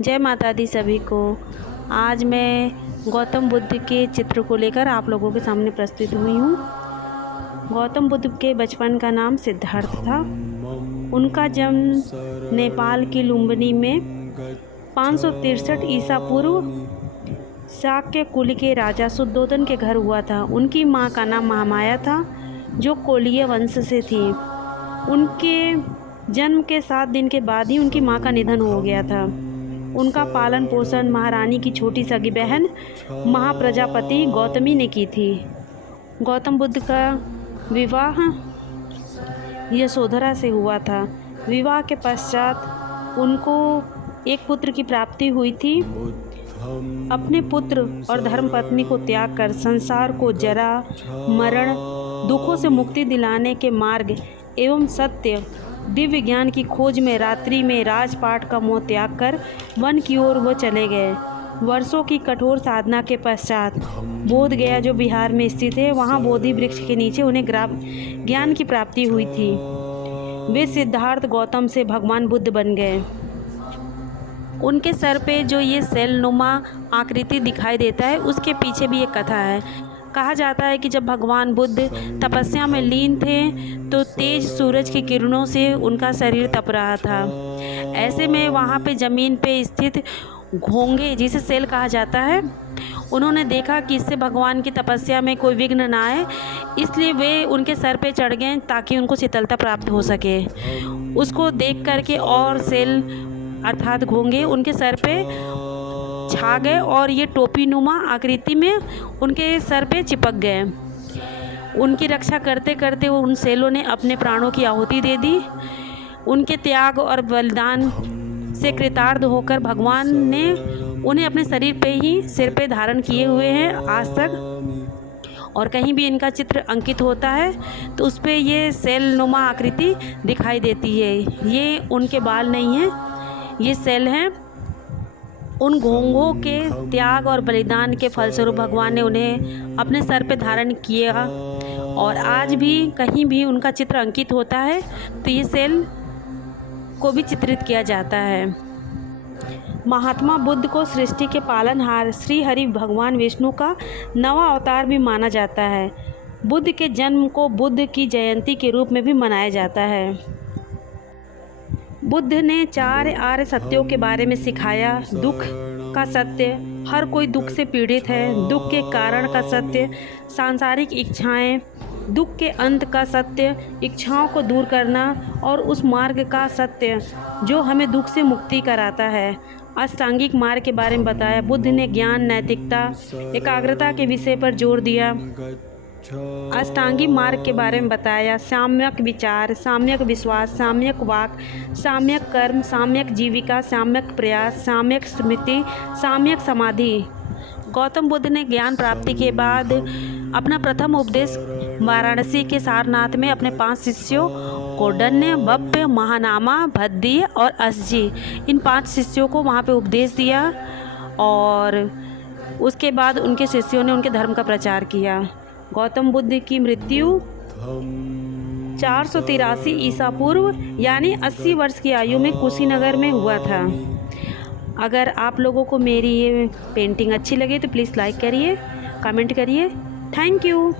जय माता दी सभी को। आज मैं गौतम बुद्ध के चित्र को लेकर आप लोगों के सामने प्रस्तुत हुई हूँ। गौतम बुद्ध के बचपन का नाम सिद्धार्थ था। उनका जन्म नेपाल की लुम्बिनी में 563 ईसा पूर्व शाक्य कुल के राजा शुद्धोधन के घर हुआ था। उनकी माँ का नाम महामाया था, जो कोलीय वंश से थी। उनके जन्म के 7 दिन के बाद ही उनकी माँ का निधन हो गया था। उनका पालन पोषण महारानी की छोटी सगी बहन महाप्रजापति गौतमी ने की थी। गौतम बुद्ध का विवाह यशोधरा से हुआ था। विवाह के पश्चात उनको एक पुत्र की प्राप्ति हुई थी। अपने पुत्र और धर्मपत्नी को त्याग कर संसार को जरा मरण दुखों से मुक्ति दिलाने के मार्ग एवं सत्य दिव्य ज्ञान की खोज में रात्रि में राजपाट का मोह त्याग कर वन की ओर वो चले गए। वर्षों की कठोर साधना के पश्चात बोध गया, जो बिहार में स्थित है, वहाँ बोधि वृक्ष के नीचे उन्हें ज्ञान की प्राप्ति हुई थी। वे सिद्धार्थ गौतम से भगवान बुद्ध बन गए। उनके सर पे जो ये सेलनुमा आकृति दिखाई देता है, उसके पीछे भी एक कथा है। कहा जाता है कि जब भगवान बुद्ध तपस्या में लीन थे तो तेज सूरज की किरणों से उनका शरीर तप रहा था। ऐसे में वहाँ पे ज़मीन पे स्थित घोंगे, जिसे सेल कहा जाता है, उन्होंने देखा कि इससे भगवान की तपस्या में कोई विघ्न ना आए, इसलिए वे उनके सर पे चढ़ गए ताकि उनको शीतलता प्राप्त हो सके। उसको देख करके और सेल अर्थात घोंगे उनके सर पे छा गए और ये टोपी नुमा आकृति में उनके सर पे चिपक गए। उनकी रक्षा करते करते उन सेलों ने अपने प्राणों की आहुति दे दी। उनके त्याग और बलिदान से कृतार्थ होकर भगवान ने उन्हें अपने शरीर पे ही सिर पे धारण किए हुए हैं आज तक। और कहीं भी इनका चित्र अंकित होता है तो उस पर ये सेल नुमा आकृति दिखाई देती है। ये उनके बाल नहीं हैं, ये सेल हैं। उन घोंघों के त्याग और बलिदान के फलस्वरूप भगवान ने उन्हें अपने सर पे धारण किया। और आज भी कहीं भी उनका चित्र अंकित होता है तो ये सेल को भी चित्रित किया जाता है। महात्मा बुद्ध को सृष्टि के पालनहार श्री हरि भगवान विष्णु का नवा अवतार भी माना जाता है। बुद्ध के जन्म को बुद्ध की जयंती के रूप में भी मनाया जाता है। बुद्ध ने 4 आर्य सत्यों के बारे में सिखाया। दुख का सत्य, हर कोई दुख से पीड़ित है। दुख के कारण का सत्य, सांसारिक इच्छाएं। दुख के अंत का सत्य, इच्छाओं को दूर करना और उस मार्ग का सत्य जो हमें दुख से मुक्ति कराता है। अष्टांगिक मार्ग के बारे में बताया। बुद्ध ने ज्ञान, नैतिकता, एकाग्रता के विषय पर जोर दिया। अष्टांगिक मार्ग के बारे में बताया। साम्यक विचार, साम्यक विश्वास, साम्यक वाक, साम्यक कर्म, साम्यक जीविका, साम्यक प्रयास, साम्यक स्मृति, साम्यक समाधि। गौतम बुद्ध ने ज्ञान प्राप्ति के बाद अपना प्रथम उपदेश वाराणसी के सारनाथ में अपने 5 शिष्यों कौंडिन्य, बप्प, महानामा, भद्दी और असजी, इन 5 शिष्यों को वहाँ पे उपदेश दिया। और उसके बाद उनके शिष्यों ने उनके धर्म का प्रचार किया। गौतम बुद्ध की मृत्यु 483 ईसा पूर्व यानी 80 वर्ष की आयु में कुशीनगर में हुआ था। अगर आप लोगों को मेरी ये पेंटिंग अच्छी लगे तो प्लीज़ लाइक करिए, कमेंट करिए। Thank you.